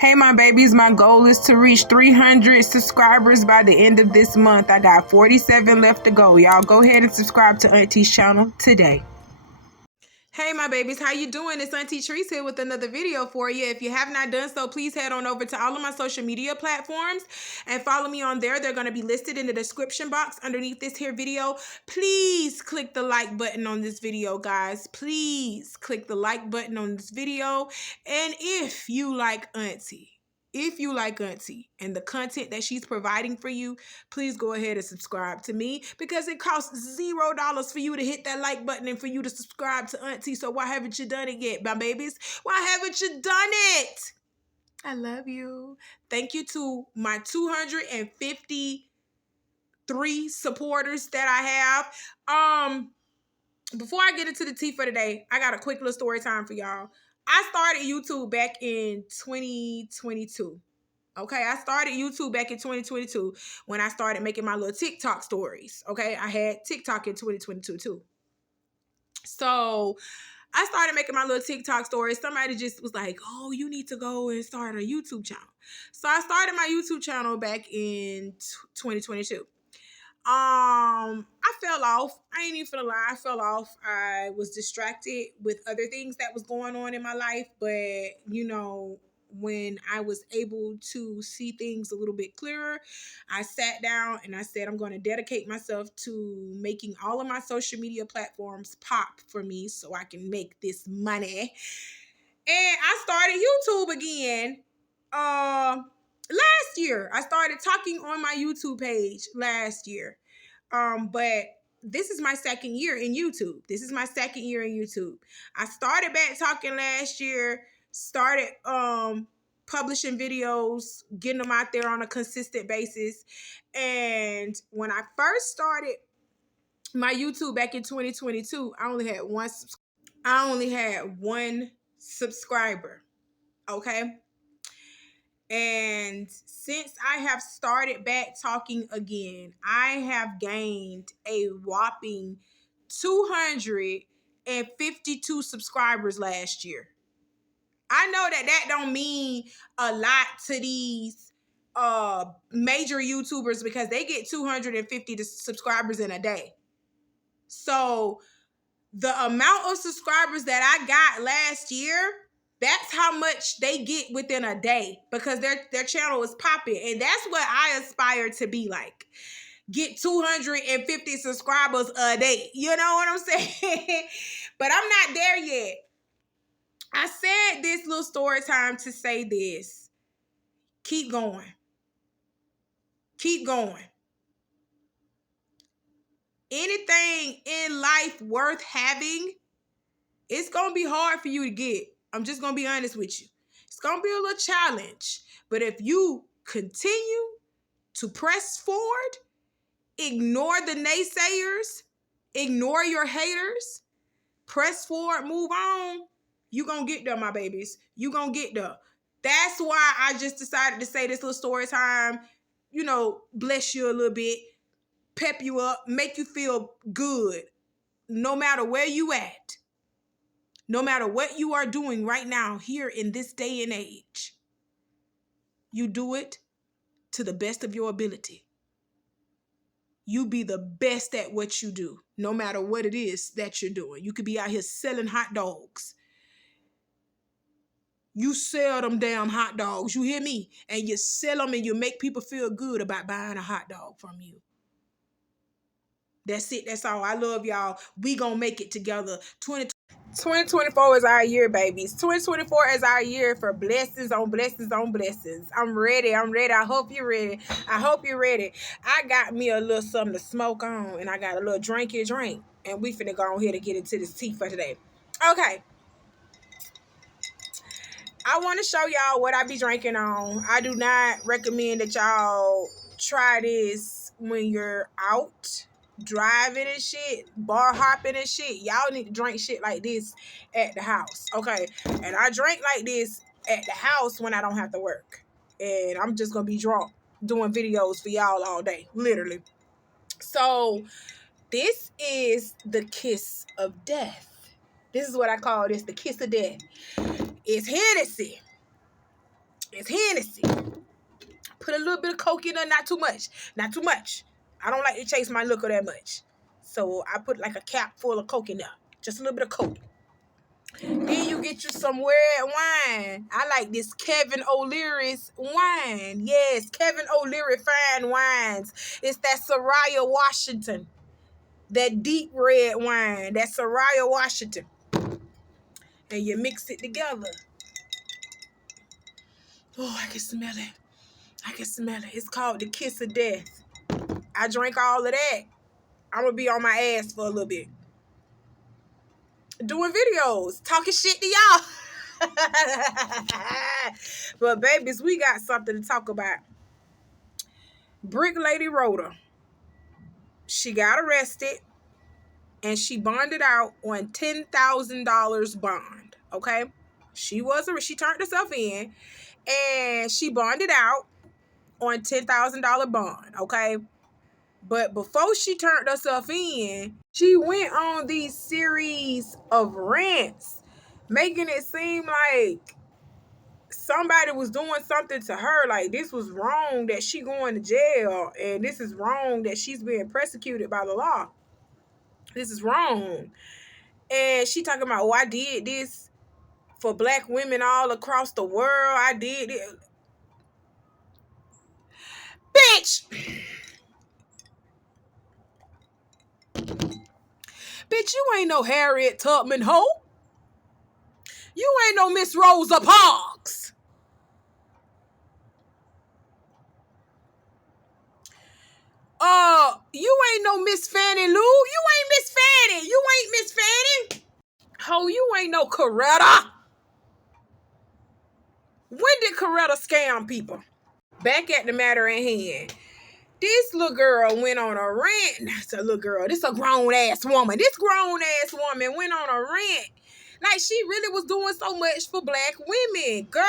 Hey, my babies, my goal is to reach 300 subscribers by the end of this month. I got 47 left to go. Y'all go ahead and subscribe to Auntie's channel today. Hey, my babies, how you doing? It's Auntie Trice here with another video for you. If you have not done so, please head on over to all of my social media platforms and follow me on there. They're going to be listed in the description box underneath this here video. Please click the like button on this video, guys. Please click the like button on this video. And if you like Auntie and the content that she's providing for you, please go ahead and subscribe to me, because it costs $0 for you to hit that like button and for you to subscribe to Auntie. So why haven't you done it yet, my babies? Why haven't you done it? I love you. Thank you to my 253 supporters that I have. Before I get into the tea for today, I got a quick little story time for y'all. I started YouTube back in 2022. Okay, I started YouTube back in 2022 when I started making my little TikTok stories. Okay, I had TikTok in 2022 too. So I started making my little TikTok stories. Somebody just was like, oh, you need to go and start a YouTube channel. So I started my YouTube channel back in 2022. I fell off. I ain't even gonna lie, I fell off. I was distracted with other things that was going on in my life, but you know, when I was able to see things a little bit clearer, I sat down and I said, I'm going to dedicate myself to making all of my social media platforms pop for me so I can make this money. And I started YouTube again. Last year. I started talking on my YouTube page last year. But this is my second year in YouTube. I started back talking last year, started publishing videos, getting them out there on a consistent basis. And when I first started my YouTube back in 2022, I only had one subscriber. Okay. And since I have started back talking again, I have gained a whopping 252 subscribers last year. I know that don't mean a lot to these major YouTubers, because they get 250 subscribers in a day. So the amount of subscribers that I got last year, that's how much they get within a day, because their channel is popping. And that's what I aspire to be like. Get 250 subscribers a day. You know what I'm saying? But I'm not there yet. I said this little story time to say this. Keep going. Keep going. Anything in life worth having, it's going to be hard for you to get. I'm just going to be honest with you. It's going to be a little challenge. But if you continue to press forward, ignore the naysayers, ignore your haters, press forward, move on, you're going to get there, my babies. You're going to get there. That's why I just decided to say this little story time, you know, bless you a little bit, pep you up, make you feel good, no matter where you at. No matter what you are doing right now, here in this day and age, you do it to the best of your ability. You be the best at what you do, no matter what it is that you're doing. You could be out here selling hot dogs. You sell them damn hot dogs, you hear me? And you sell them and you make people feel good about buying a hot dog from you. That's it. That's all. I love y'all. We gonna make it together. 2024 is our year, babies. 2024 is our year for blessings on blessings on blessings. I'm ready. I hope you're ready. I got me a little something to smoke on, and I got a little drink. And we finna go on here to get into this tea for today. Okay. I want to show y'all what I be drinking on. I do not recommend that y'all try this when you're out driving and shit, bar hopping and shit. Y'all need to drink shit like this at the house, okay? And I drink like this at the house when I don't have to work, and I'm just gonna be drunk doing videos for y'all all day, literally. So this is the kiss of death. This is what I call this, the kiss of death. It's Hennessy. It's Hennessy. Put a little bit of Coke in there, not too much. Not too much. I don't like to chase my liquor that much. So I put like a cap full of Coke in there. Just a little bit of Coke. Then you get you some red wine. I like this Kevin O'Leary's wine. Yes, Kevin O'Leary Fine Wines. It's that Soraya Washington. That deep red wine. That Soraya Washington. And you mix it together. Oh, I can smell it. I can smell it. It's called the Kiss of Death. I drank all of that. I'm going to be on my ass for a little bit. Doing videos. Talking shit to y'all. But babies, we got something to talk about. Brick Lady Roda. She got arrested. And she bonded out on $10,000 bond. Okay? She turned herself in. And she bonded out on $10,000 bond. Okay? But before she turned herself in, she went on these series of rants, making it seem like somebody was doing something to her. Like, this was wrong that she going to jail, and this is wrong that she's being persecuted by the law. This is wrong. And she talking about, oh, I did this for black women all across the world. I did it. Bitch! Bitch, you ain't no Harriet Tubman hoe. You ain't no Miss Rosa Parks. You ain't no Miss Fannie Lou. You ain't Miss Fannie. You ain't Miss Fannie. Ho, you ain't no Coretta. When did Coretta scam people? Back at the matter at hand. This little girl went on a rant. That's a little girl. This a grown-ass woman. This grown-ass woman went on a rant. Like, she really was doing so much for black women. Girl.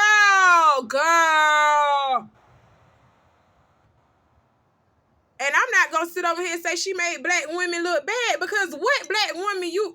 And I'm not going to sit over here and say she made black women look bad, because what black woman you...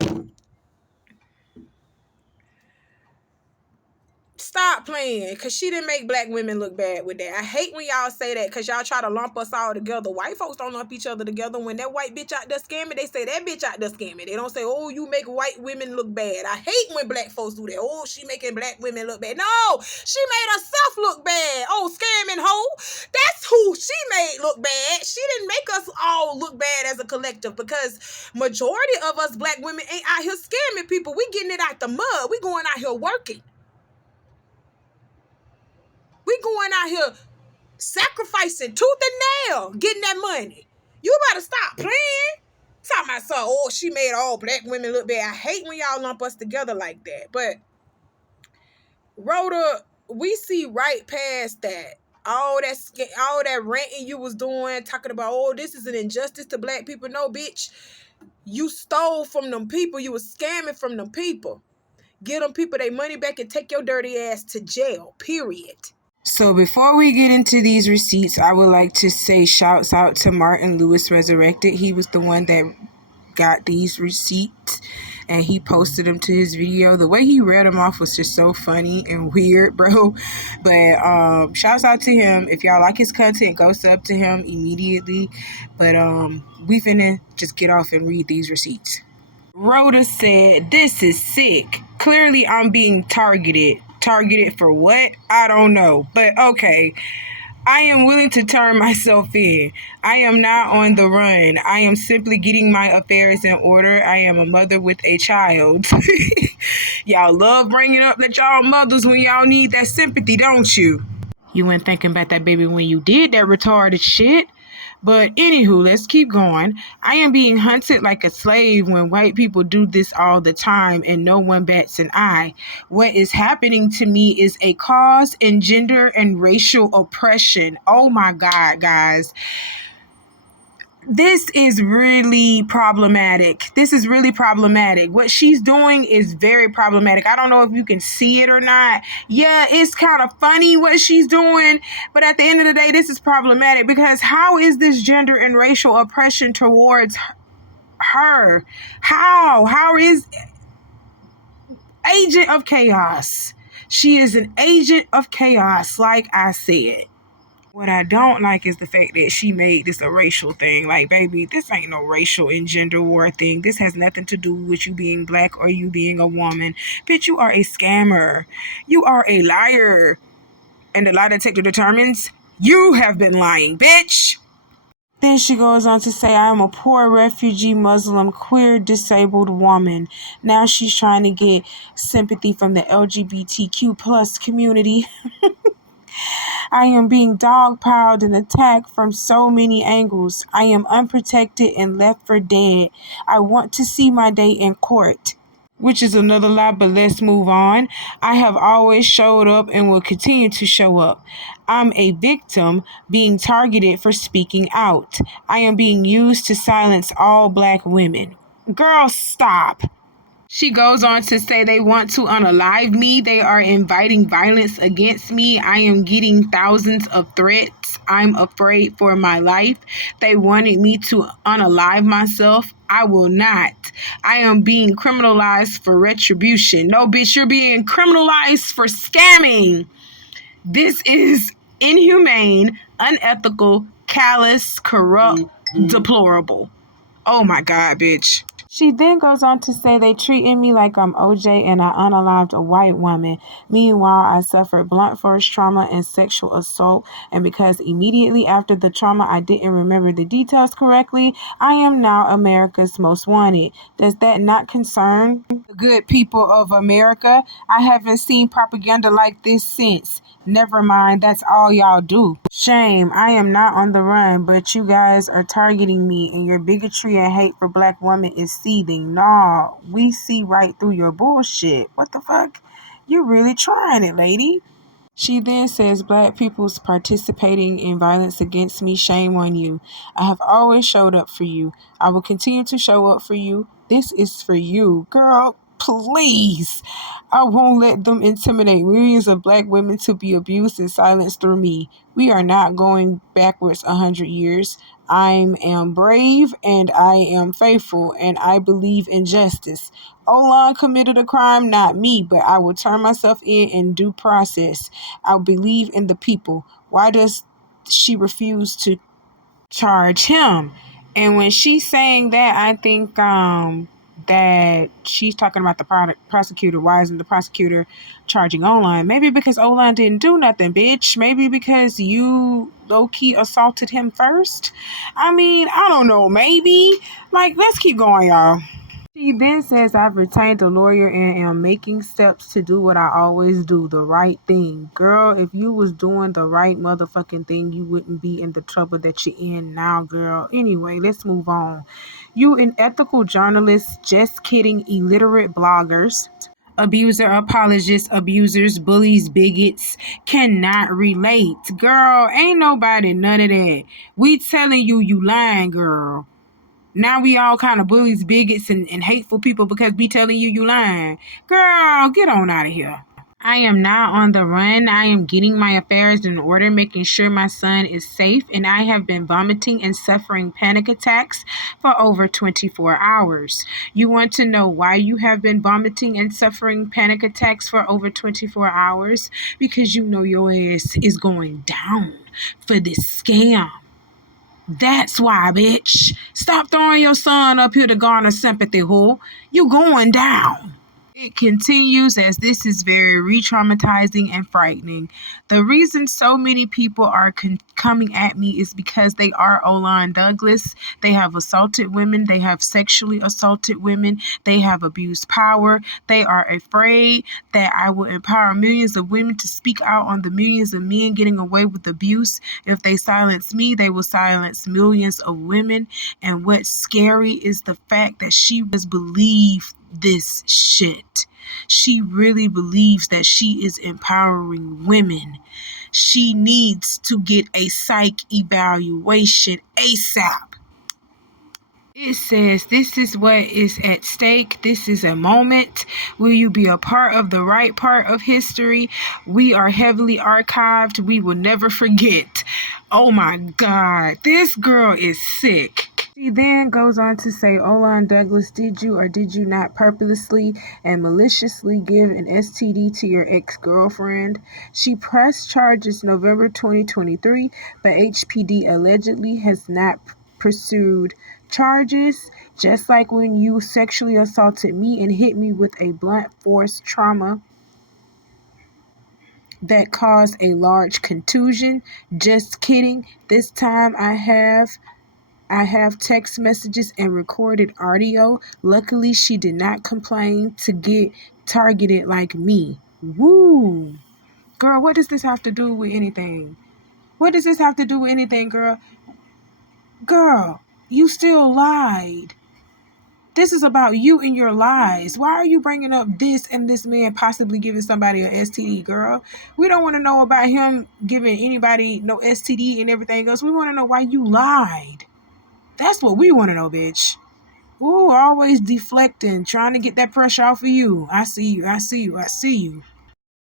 Stop playing, because she didn't make black women look bad with that. I hate when y'all say that, because y'all try to lump us all together. White folks don't lump each other together. When that white bitch out there scamming, they say that bitch out there scamming. They don't say, oh, you make white women look bad. I hate when black folks do that. Oh, she making black women look bad. No, she made herself look bad. Oh, scamming hoe. That's who she made look bad. She didn't make us all look bad as a collective, because majority of us black women ain't out here scamming people. We getting it out the mud. We going out here working. We going out here sacrificing tooth and nail, getting that money. You better stop playing. Talking about, so, oh, she made all black women look bad. I hate when y'all lump us together like that. But Roda, we see right past that. All that ranting you was doing, talking about, oh, this is an injustice to black people. No, bitch. You stole from them people. You was scamming from them people. Get them people their money back and take your dirty ass to jail, period. So before we get into these receipts, I would like to say shouts out to Martin Lewis Resurrected. He was the one that got these receipts, and he posted them to his video. The way he read them off was just so funny and weird, bro. But shouts out to him. If y'all like his content, go sub to him immediately. But we finna just get off and read these receipts. Roda said, "This is sick. Clearly I'm being targeted. Targeted for what? I don't know. But okay. I am willing to turn myself in. I am not on the run. I am simply getting my affairs in order. I am a mother with a child." Y'all love bringing up that y'all mothers when y'all need that sympathy, don't you? You weren't thinking about that baby when you did that retarded shit. But anywho, let's keep going. I am being hunted like a slave when white people do this all the time and no one bats an eye. What is happening to me is a cause in gender and racial oppression. Oh my God, guys. This is really problematic. What she's doing is very problematic. I don't know if you can see it or not. Yeah, it's kind of funny what she's doing, but at the end of the day, this is problematic, because how is this gender and racial oppression towards her? How is Agent of Chaos? She is an agent of chaos, like I said. What I don't like is the fact that she made this a racial thing. Like, baby, this ain't no racial and gender war thing. This has nothing to do with you being black or you being a woman. Bitch, you are a scammer. You are a liar. And the lie detector determines you have been lying, bitch. Then she goes on to say, I am a poor refugee Muslim queer disabled woman. Now she's trying to get sympathy from the LGBTQ plus community. I am being dogpiled and attacked from so many angles. I am unprotected and left for dead. I want to see my day in court. Which is another lie, but let's move on. I have always showed up and will continue to show up. I'm a victim being targeted for speaking out. I am being used to silence all black women. Girl, stop. She goes on to say they want to unalive me. They are inviting violence against me. I am getting thousands of threats. I'm afraid for my life. They wanted me to unalive myself. I will not. I am being criminalized for retribution. No, bitch, you're being criminalized for scamming. This is inhumane, unethical, callous, corrupt, deplorable. Oh my God, bitch. She then goes on to say they treating me like I'm OJ and I unalived a white woman. Meanwhile, I suffered blunt force trauma and sexual assault. And because immediately after the trauma, I didn't remember the details correctly, I am now America's most wanted. Does that not concern the good people of America? I haven't seen propaganda like this since. Never mind, that's all y'all do. Shame, I am not on the run, but you guys are targeting me and your bigotry and hate for black women is seething. Nah, we see right through your bullshit. What the fuck? You're really trying it, lady. She then says, black people's participating in violence against me, shame on you. I have always showed up for you. I will continue to show up for you. This is for you. Girl, please. I won't let them intimidate millions of black women to be abused and silenced through me. We are not going backwards 100 years. I am brave and I am faithful and I believe in justice. Olan committed a crime, not me, but I will turn myself in due process. I believe in the people. Why does she refuse to charge him? And when she's saying that, I think that she's talking about the prosecutor. Why isn't the prosecutor charging Olan? Maybe because Olan didn't do nothing, bitch. Maybe because you low-key assaulted him first. I mean, I don't know. Maybe. Like, let's keep going, y'all. She then says, I've retained a lawyer and am making steps to do what I always do, the right thing. Girl, if you was doing the right motherfucking thing, you wouldn't be in the trouble that you're in now, girl. Anyway, let's move on. You unethical journalists, just kidding, illiterate bloggers, abuser, apologists, abusers, bullies, bigots cannot relate. Girl, ain't nobody none of that. We telling you, you lying, girl. Now we all kind of bullies, bigots, and hateful people because we telling you lying. Girl, get on out of here. I am not on the run. I am getting my affairs in order, making sure my son is safe, and I have been vomiting and suffering panic attacks for over 24 hours. You want to know why you have been vomiting and suffering panic attacks for over 24 hours? Because you know your ass is going down for this scam. That's why, bitch. Stop throwing your son up here to garner sympathy, who? You going down. It continues as this is very re-traumatizing and frightening. The reason so many people are coming at me is because they are Olan Douglas. They have assaulted women. They have sexually assaulted women. They have abused power. They are afraid that I will empower millions of women to speak out on the millions of men getting away with abuse. If they silence me, they will silence millions of women. And what's scary is the fact that she was believed this shit. She really believes that she is empowering women. She needs to get a psych evaluation ASAP. It says, this is what is at stake. This is a moment. Will you be a part of the right part of history? We are heavily archived. We will never forget. Oh my God, this girl is sick. She then goes on to say, Olan Douglas, did you or did you not purposely and maliciously give an STD to your ex-girlfriend? She pressed charges November 2023, but HPD allegedly has not pursued charges, just like when you sexually assaulted me and hit me with a blunt force trauma that caused a large contusion. Just kidding. This time I have text messages and recorded audio. Luckily, she did not complain to get targeted like me. Woo! Girl, what does this have to do with anything? What does this have to do with anything, girl? Girl, you still lied. This is about you and your lies. Why are you bringing up this and this man possibly giving somebody an STD, girl? We don't want to know about him giving anybody no STD and everything else. We want to know why you lied. That's what we want to know, bitch. Ooh, always deflecting, trying to get that pressure off of you. I see you, I see you, I see you.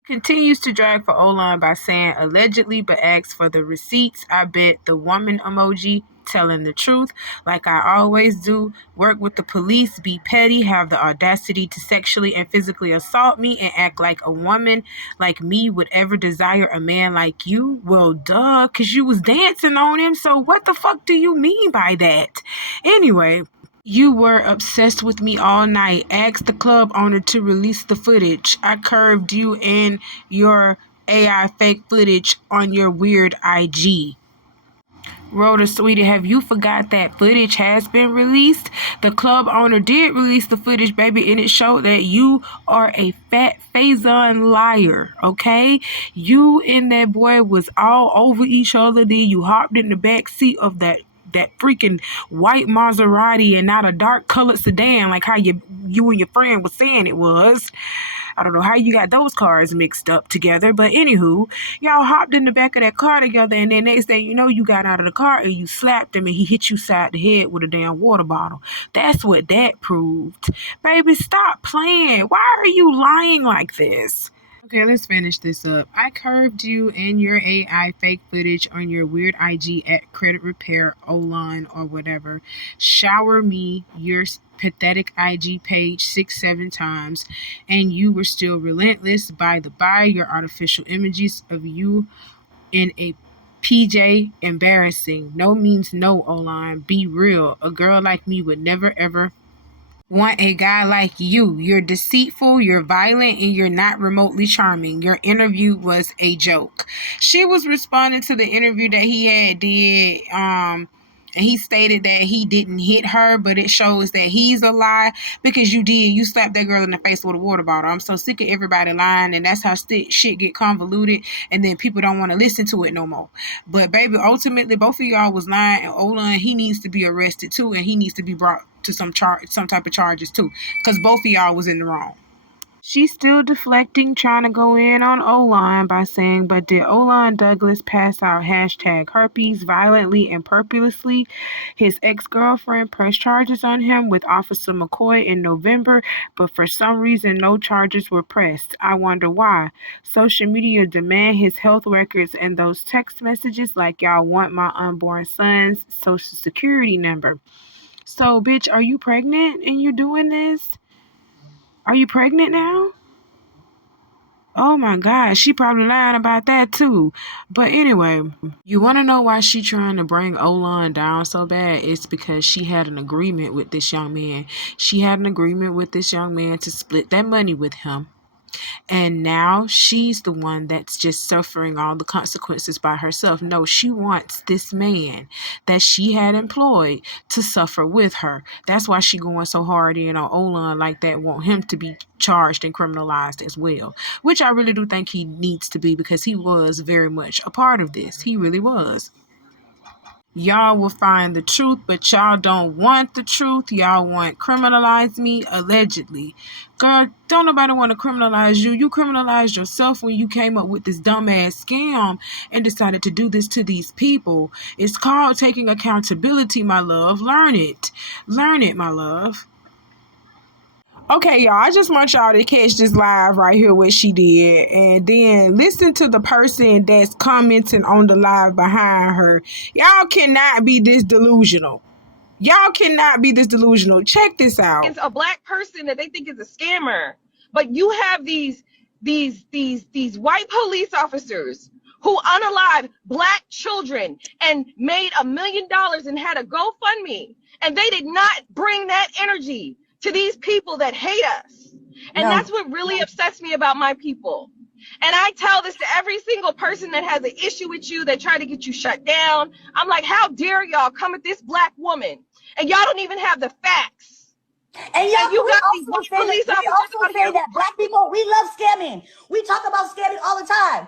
Continues to drag for Olan by saying allegedly, but asks for the receipts. I bet the woman emoji telling the truth, like I always do. Work with the police, be petty, have the audacity to sexually and physically assault me, and act like a woman like me would ever desire a man like you. Well, duh, because you was dancing on him, so what the fuck do you mean by that? Anyway, you were obsessed with me all night. Asked the club owner to release the footage. I curved you and your AI fake footage on your weird IG. Roda, sweetie, have you forgot that footage has been released? The club owner did release the footage, baby, and it showed that you are a fat Faison liar, okay? You and that boy was all over each other. Then you hopped in the back seat of that freaking white Maserati and not a dark colored sedan like how you and your friend was saying it was. I don't know how you got those cars mixed up together, but anywho, y'all hopped in the back of that car together, and then next thing you know, you got out of the car and you slapped him and he hit you side the head with a damn water bottle. That's what that proved. Baby, stop playing. Why are you lying like this? Okay, let's finish this up. I curved you and your AI fake footage on your weird IG at Credit Repair Olan or whatever. Shower me your pathetic IG page 6-7 times, and you were still relentless. By the by, your artificial images of you in a PJ embarrassing. No means no, Olan. Be real. A girl like me would never ever want a guy like you. You're deceitful, you're violent, and you're not remotely charming. Your interview was a joke. She was responding to the interview that he had did, and he stated that he didn't hit her, but it shows that he's a lie because you slapped that girl in the face with a water bottle. I'm so sick of everybody lying, and that's how shit get convoluted, and then people don't want to listen to it no more. But baby, ultimately, both of y'all was lying, and Olan, he needs to be arrested too, and he needs to be brought to some type of charges too, because both of y'all was in the wrong. She's still deflecting, trying to go in on Olan by saying, but did Olan Douglas pass out #herpes violently and purposely? His ex-girlfriend pressed charges on him with Officer McCoy in November, but for some reason no charges were pressed. I wonder why. Social media demand his health records and those text messages like y'all want my unborn son's social security number. So, bitch, are you pregnant and you're doing this? Are you pregnant now? Oh my God, she probably lying about that too. But anyway, you want to know why she trying to bring Olan down so bad? It's because she had an agreement with this young man. She had an agreement with this young man to split that money with him. And now she's the one that's just suffering all the consequences by herself. No, she wants this man that she had employed to suffer with her. That's why she going so hard in on Olan like that, want him to be charged and criminalized as well, which I really do think he needs to be because he was very much a part of this. He really was. Y'all will find the truth, but y'all don't want the truth. Y'all want criminalize me, allegedly. Girl, don't nobody want to criminalize you. You criminalized yourself when you came up with this dumbass scam and decided to do this to these people. It's called taking accountability, my love. Learn it. Learn it, my love. Okay, y'all, I just want y'all to catch this live right here, what she did, and then listen to the person that's commenting on the live behind her. Y'all cannot be this delusional. Y'all cannot be this delusional. Check this out. It's a black person that they think is a scammer. But you have these white police officers who unalived black children and made $1 million and had a GoFundMe. And they did not bring that energy to these people that hate us. And No. that's what really upsets me about my people. And I tell this to every single person that has an issue with you, that try to get you shut down. I'm like, how dare y'all come at this black woman and y'all don't even have the facts. And y'all, And you got these we police officers also out say here. that black people, we love scamming. We talk about scamming all the time.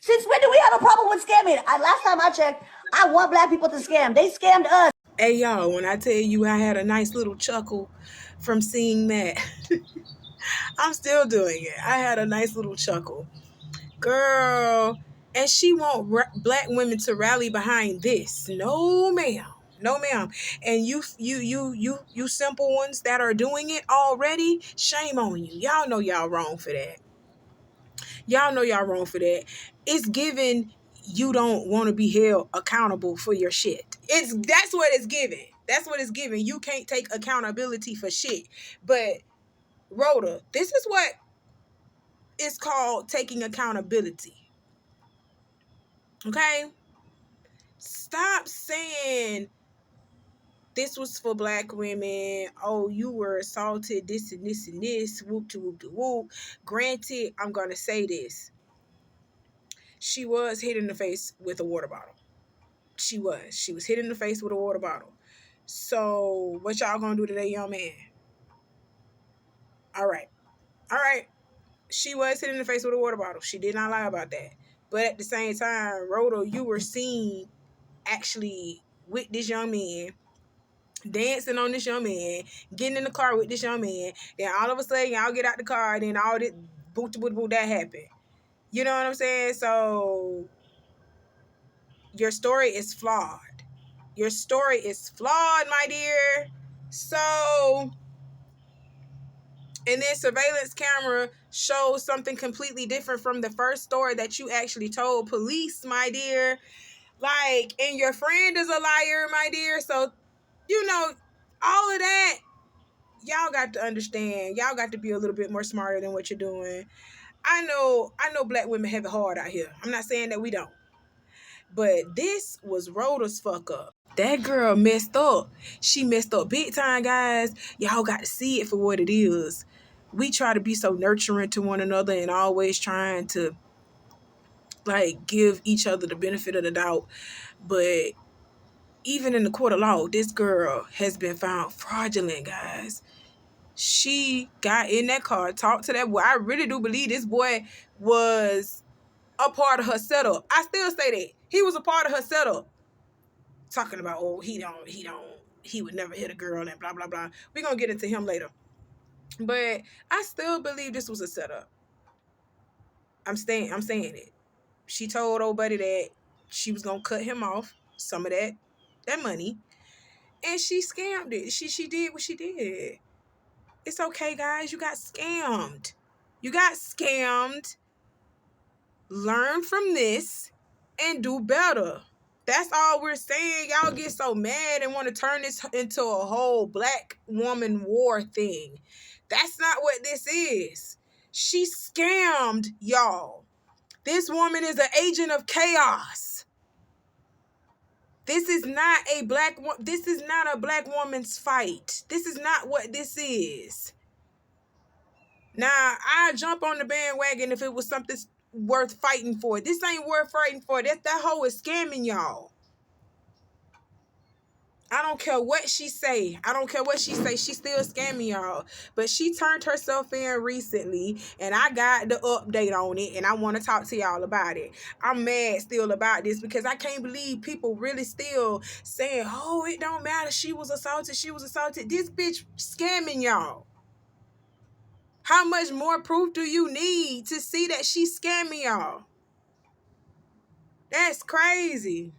Since when do we have a problem with scamming? Last time I checked, I want black people to scam. They scammed us. Hey, y'all, when I tell you I had a nice little chuckle from seeing that, I'm still doing it. I had a nice little chuckle. Girl, and she want black women to rally behind this. No, ma'am. No, ma'am. And you simple ones that are doing it already, shame on you. Y'all know y'all wrong for that. Y'all know y'all wrong for that. It's given you don't want to be held accountable for your shit. That's what it's given. That's what it's given. You can't take accountability for shit. But Rhoda, this is what is called taking accountability. Okay? Stop saying this was for black women. Oh, you were assaulted, this and this and this, whoop to whoop to whoop. Granted, I'm gonna say this. She was hit in the face with a water bottle. She was hit in the face with a water bottle. So what y'all gonna do to that young man? All right. She was hit in the face with a water bottle. She did not lie about that. But at the same time, Roda, you were seen actually with this young man, dancing on this young man, getting in the car with this young man. Then all of a sudden, y'all get out the car, and then all this boot that happened. You know what I'm saying? So your story is flawed. Your story is flawed, my dear. So, and then surveillance camera shows something completely different from the first story that you actually told police, my dear. Like, and your friend is a liar, my dear. So, you know, all of that, y'all got to understand. Y'all got to be a little bit more smarter than what you're doing. I know black women have it hard out here. I'm not saying that we don't. But this was Rhoda's fuck up. That girl messed up. She messed up big time, guys. Y'all got to see it for what it is. We try to be so nurturing to one another and always trying to like give each other the benefit of the doubt. But even in the court of law, this girl has been found fraudulent, guys. She got in that car, talked to that boy. I really do believe this boy was a part of her setup. I still say that. He was a part of her setup. Talking about, oh, he would never hit a girl and blah, blah, blah. We're going to get into him later. But I still believe this was a setup. I'm saying it. She told old buddy that she was going to cut him off some of that money. And she scammed it. She did what she did. It's okay, guys. You got scammed. You got scammed. Learn from this and do better. That's all we're saying. Y'all get so mad and want to turn this into a whole black woman war thing. That's not what this is. She scammed y'all. This woman is an agent of chaos. This is not a black woman's fight. This is not what this is. Now, I jump on the bandwagon if it was something worth fighting for. This ain't worth fighting for. That hoe is scamming y'all. I don't care what she say. She's still scamming y'all. But she turned herself in recently, and I got the update on it, and I want to talk to y'all about it. I'm mad still about this because I can't believe people really still saying, oh, it don't matter. She was assaulted. This bitch scamming y'all. How much more proof do you need to see that she's scamming y'all? That's crazy.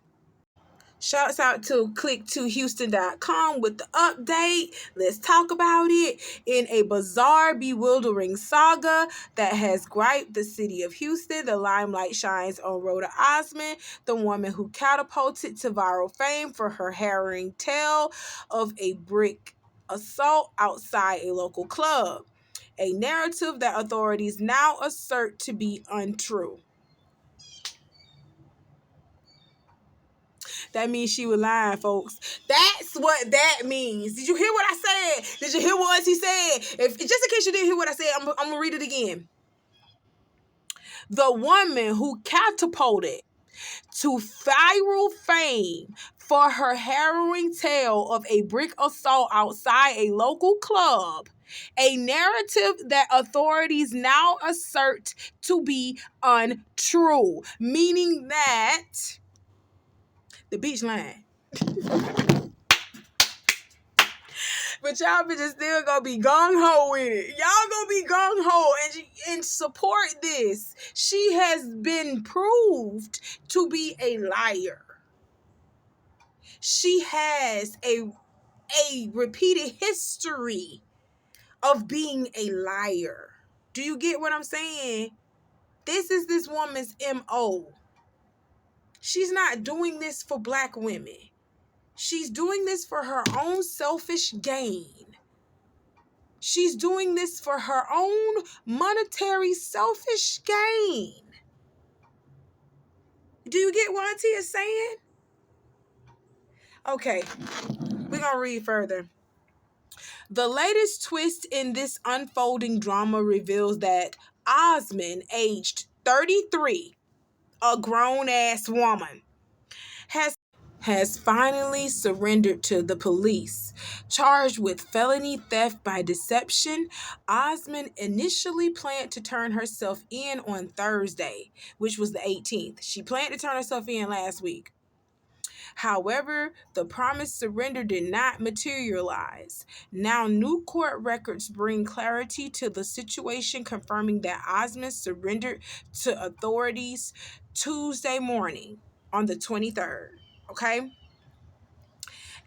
Shouts out to click2houston.com with the update. Let's talk about it. In a bizarre, bewildering saga that has griped the city of Houston, the limelight shines on Rhoda Osmond, the woman who catapulted to viral fame for her harrowing tale of a brick assault outside a local club. A narrative that authorities now assert to be untrue. That means she was lying, folks. That's what that means. Did you hear what I said? Did you hear what Auntie said? If just in case you didn't hear what I said, I'm gonna read it again. The woman who catapulted to viral fame for her harrowing tale of a brick assault outside a local club, a narrative that authorities now assert to be untrue, meaning that the bitch lying. But y'all bitches still gonna be gung-ho with it. Y'all gonna be gung-ho and support this. She has been proved to be a liar. She has a repeated history of being a liar. Do you get what I'm saying? This is this woman's MO. She's not doing this for black women. She's doing this for her own selfish gain. She's doing this for her own monetary selfish gain. Do you get what Auntie is saying? Okay, we're going to read further. The latest twist in this unfolding drama reveals that Osmond, aged 33, a grown-ass woman, has finally surrendered to the police. Charged with felony theft by deception, Osmond initially planned to turn herself in on Thursday, which was the 18th. She planned to turn herself in last week. However, the promised surrender did not materialize. Now, new court records bring clarity to the situation, confirming that Osmond surrendered to authorities Tuesday morning on the 23rd. Okay?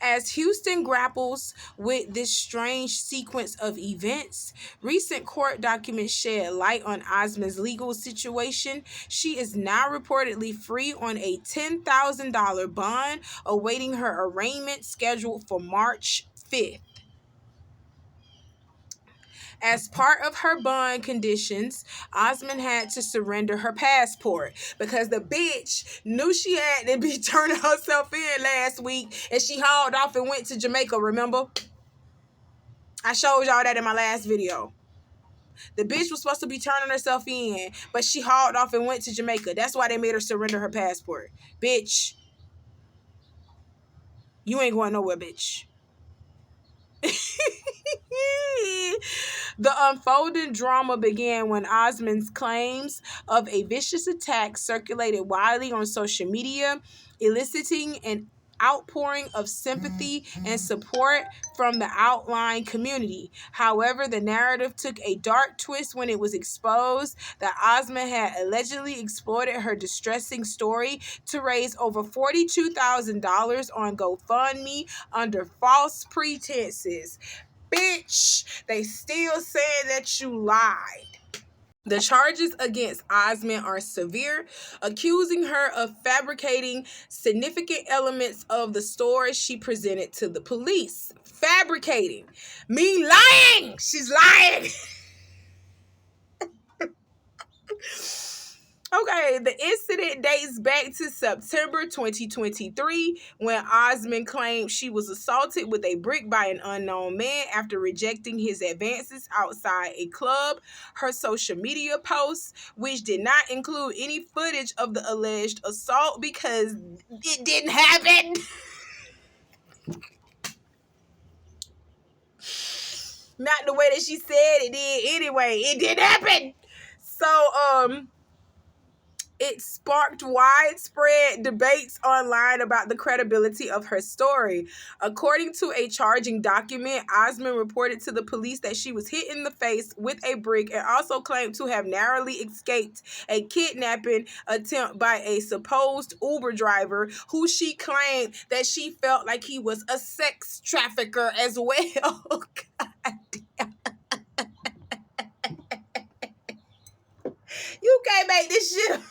As Houston grapples with this strange sequence of events, recent court documents shed light on Osmond's legal situation. She is now reportedly free on a $10,000 bond, awaiting her arraignment scheduled for March 5th. As part of her bond conditions, Osmond had to surrender her passport because the bitch knew she had to be turning herself in last week and she hauled off and went to Jamaica, remember? I showed y'all that in my last video. The bitch was supposed to be turning herself in, but she hauled off and went to Jamaica. That's why they made her surrender her passport. Bitch, you ain't going nowhere, bitch. The unfolding drama began when Osmond's claims of a vicious attack circulated widely on social media, eliciting an outpouring of sympathy and support from the outlying community. However, the narrative took a dark twist when it was exposed that Osmond had allegedly exploited her distressing story to raise over $42,000 on GoFundMe under false pretenses. Bitch, they still saying that you lied. The charges against Osmond are severe, accusing her of fabricating significant elements of the story she presented to the police. Fabricating. Me lying. She's lying. Okay, the incident dates back to September 2023 when Osmond claimed she was assaulted with a brick by an unknown man after rejecting his advances outside a club. Her social media posts, which did not include any footage of the alleged assault because it didn't happen. Not the way that she said it did anyway. It didn't happen. So, It sparked widespread debates online about the credibility of her story. According to a charging document, Osmond reported to the police that she was hit in the face with a brick and also claimed to have narrowly escaped a kidnapping attempt by a supposed Uber driver who she claimed that she felt like he was a sex trafficker as well. God damn. You can't make this shit up.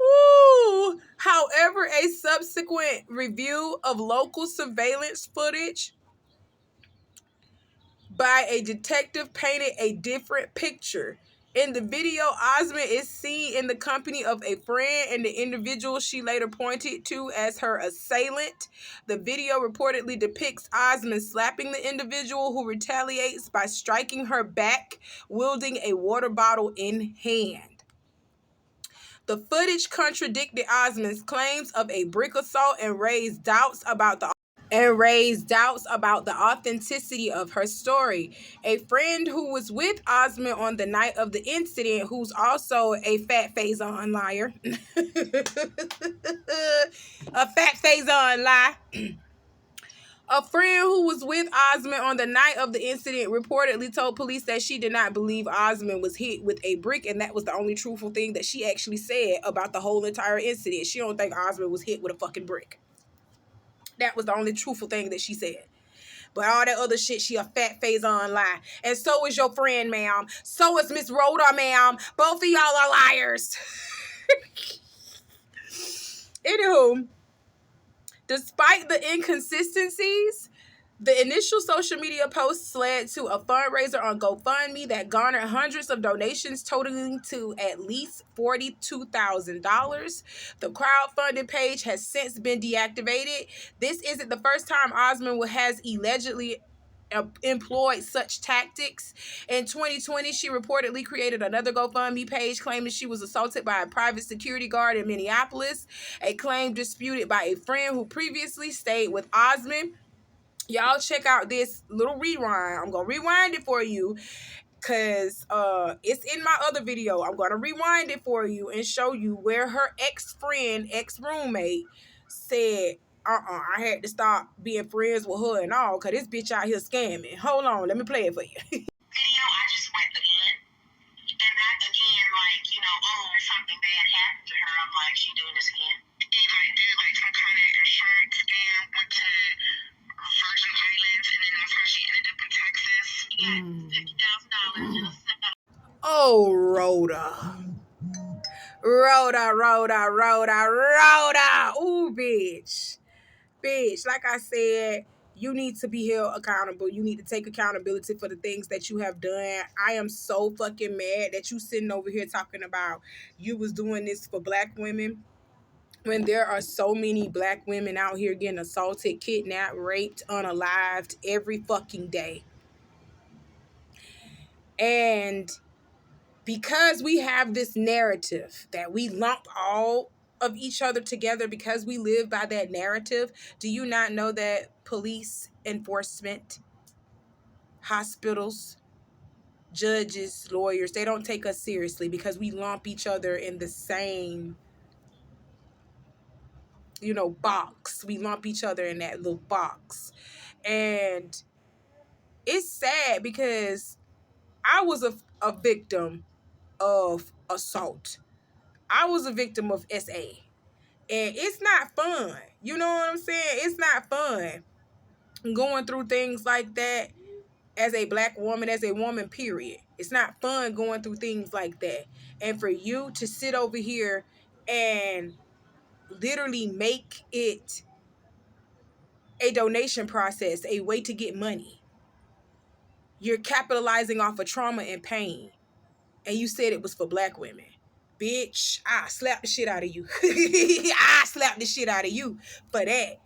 Ooh. However, a subsequent review of local surveillance footage by a detective painted a different picture. In the video, Osmond is seen in the company of a friend and the individual she later pointed to as her assailant. The video reportedly depicts Osmond slapping the individual who retaliates by striking her back, wielding a water bottle in hand. The footage contradicted Osmond's claims of a brick assault and raised doubts about the authenticity of her story. A friend who was with Osmond on the night of the incident, who's also a fat face-on liar, a fat face-on lie. A friend who was with Osmond on the night of the incident reportedly told police that she did not believe Osmond was hit with a brick, and that was the only truthful thing that she actually said about the whole entire incident. She don't think Osmond was hit with a fucking brick. That was the only truthful thing that she said. But all that other shit, she a fat face on lie. And so is your friend, ma'am. So is Miss Roda, ma'am. Both of y'all are liars. Anywho, despite the inconsistencies, the initial social media posts led to a fundraiser on GoFundMe that garnered hundreds of donations totaling to at least $42,000. The crowdfunding page has since been deactivated. This isn't the first time Osmond has allegedly employed such tactics. In 2020, she reportedly created another GoFundMe page claiming she was assaulted by a private security guard in Minneapolis, a claim disputed by a friend who previously stayed with Osmond. Y'all check out this little rewind. I'm gonna rewind it for you because it's in my other video. I'm gonna rewind it for you and show you where her ex-friend, ex-roommate said, I had to stop being friends with her and all because this bitch out here scamming. Hold on, let me play it for you. Video I just went in, and that again, like, you know, oh, something bad happened to her. I'm like, she doing this again? He like did like some kind of insurance scam, went to Virgin Islands, and then that's how she ended up in Texas. He got $50,000. Oh, Roda. Roda. Ooh, bitch. Bitch, like I said, you need to be held accountable. You need to take accountability for the things that you have done. I am so fucking mad that you sitting over here talking about you was doing this for black women when there are so many black women out here getting assaulted, kidnapped, raped, unalived every fucking day. And because we have this narrative that we lump all of each other together because we live by that narrative, do you not know that police enforcement, hospitals, judges, lawyers, they don't take us seriously because we lump each other in the same, box. We lump each other in that little box. And it's sad because I was a victim of assault. I was a victim of SA. And it's not fun. You know what I'm saying? It's not fun going through things like that as a black woman, as a woman, period. It's not fun going through things like that. And for you to sit over here and literally make it a donation process, a way to get money. You're capitalizing off of trauma and pain. And you said it was for black women. Bitch, I slap the shit out of you. I slap the shit out of you for that.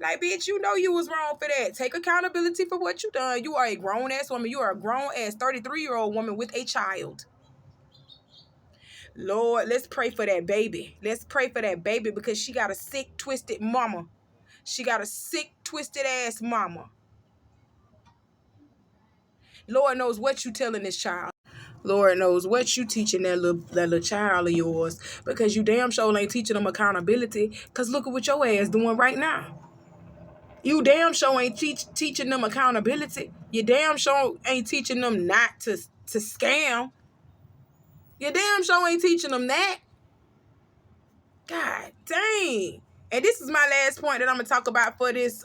Like, bitch, you know you was wrong for that. Take accountability for what you done. You are a grown-ass woman. You are a grown-ass 33-year-old woman with a child. Lord, let's pray for that baby. Let's pray for that baby because she got a sick, twisted mama. She got a sick, twisted ass mama. Lord knows what you telling this child. Lord knows what you teaching that little child of yours, because you damn sure ain't teaching them accountability. Because look at what your ass doing right now. You damn sure ain't teaching them accountability. You damn sure ain't teaching them not to scam. You damn sure ain't teaching them that. God dang. And this is my last point that I'm going to talk about for this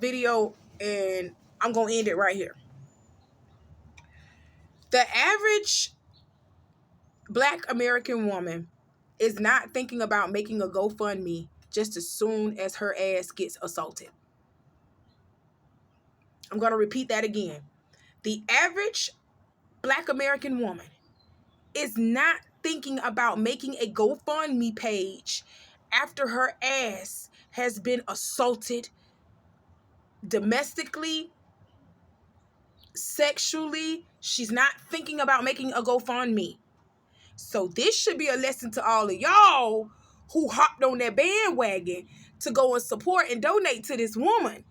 video, and I'm going to end it right here. The average Black American woman is not thinking about making a GoFundMe just as soon as her ass gets assaulted. I'm going to repeat that again. The average Black American woman is not thinking about making a GoFundMe page after her ass has been assaulted domestically, sexually. She's not thinking about making a GoFundMe. So this should be a lesson to all of y'all who hopped on that bandwagon to go and support and donate to this woman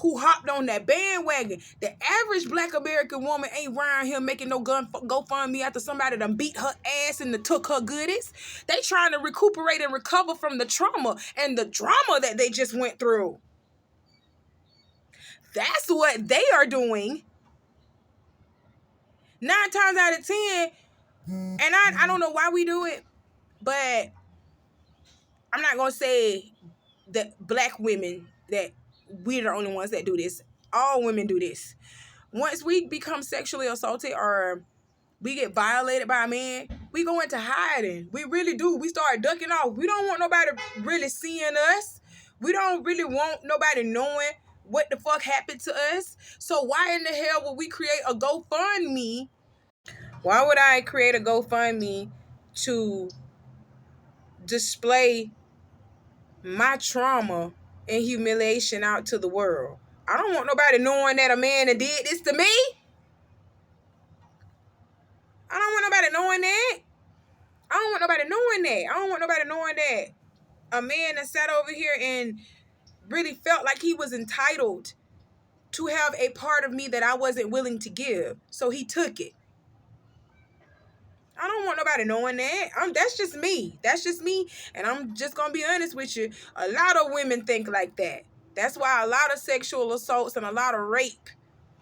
who hopped on that bandwagon. The average Black American woman ain't around here making no GoFundMe after somebody done beat her ass and took her goodies. They trying to recuperate and recover from the trauma and the drama that they just went through. That's what they are doing. 9 times out of 10, and I don't know why we do it, but I'm not going to say that Black women, that we're the only ones that do this. All women do this. Once we become sexually assaulted or we get violated by a man, we go into hiding. We really do. We start ducking off. We don't want nobody really seeing us. We don't really want nobody knowing what the fuck happened to us. So why in the hell would we create a GoFundMe? Why would I create a GoFundMe to display my trauma and humiliation out to the world? I don't want nobody knowing that a man that did this to me. I don't want nobody knowing that. I don't want nobody knowing that. I don't want nobody knowing that a man that sat over here and really felt like he was entitled to have a part of me that I wasn't willing to give. So he took it. I don't want nobody knowing that. That's just me. That's just me. And I'm just going to be honest with you. A lot of women think like that. That's why a lot of sexual assaults and a lot of rape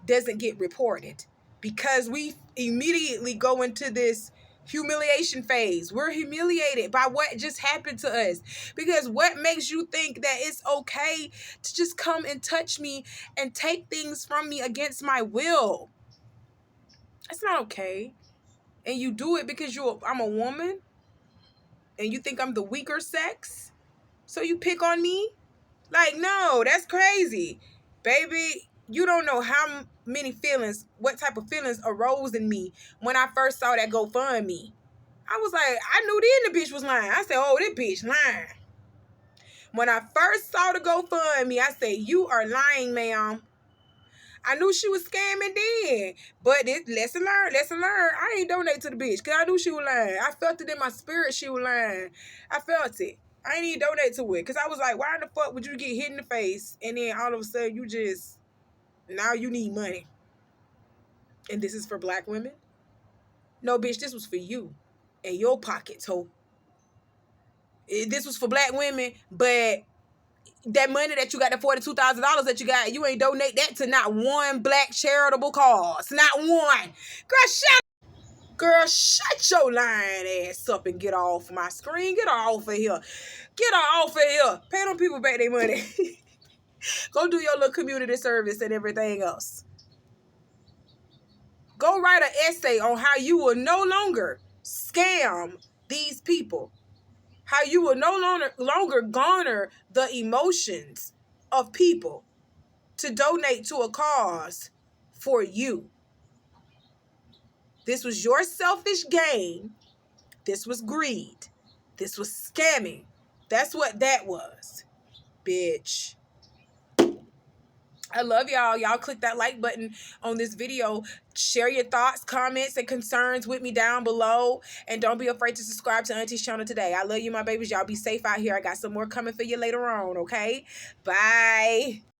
doesn't get reported. Because we immediately go into this humiliation phase. We're humiliated by what just happened to us. Because what makes you think that it's okay to just come and touch me and take things from me against my will? That's not okay. And you do it because I'm a woman and you think I'm the weaker sex, so you pick on me? Like, no, that's crazy. Baby, you don't know how many feelings, what type of feelings arose in me when I first saw that GoFundMe. I was like, I knew then the bitch was lying. I said, oh, this bitch lying. When I first saw the GoFundMe, I said, you are lying, ma'am. I knew she was scamming then. But lesson learned. I ain't donate to the bitch because I knew she was lying. I felt it in my spirit she was lying. I felt it. I ain't even donate to it because I was like, why in the fuck would you get hit in the face and then all of a sudden now you need money? And this is for Black women? No, bitch, this was for you and your pockets, ho. This was for Black women, but that money that you got, the $42,000 that you got, you ain't donate that to not one Black charitable cause. Not one. Girl, shut your lying ass up and get off my screen. Get her off of here. Get her off of here. Pay them people back their money. Go do your little community service and everything else. Go write an essay on how you will no longer scam these people. How you will no longer garner the emotions of people to donate to a cause for you. This was your selfish gain. This was greed. This was scamming. That's what that was, bitch. I love y'all. Y'all click that like button on this video. Share your thoughts, comments, and concerns with me down below. And don't be afraid to subscribe to Auntie's channel today. I love you, my babies. Y'all be safe out here. I got some more coming for you later on, okay? Bye.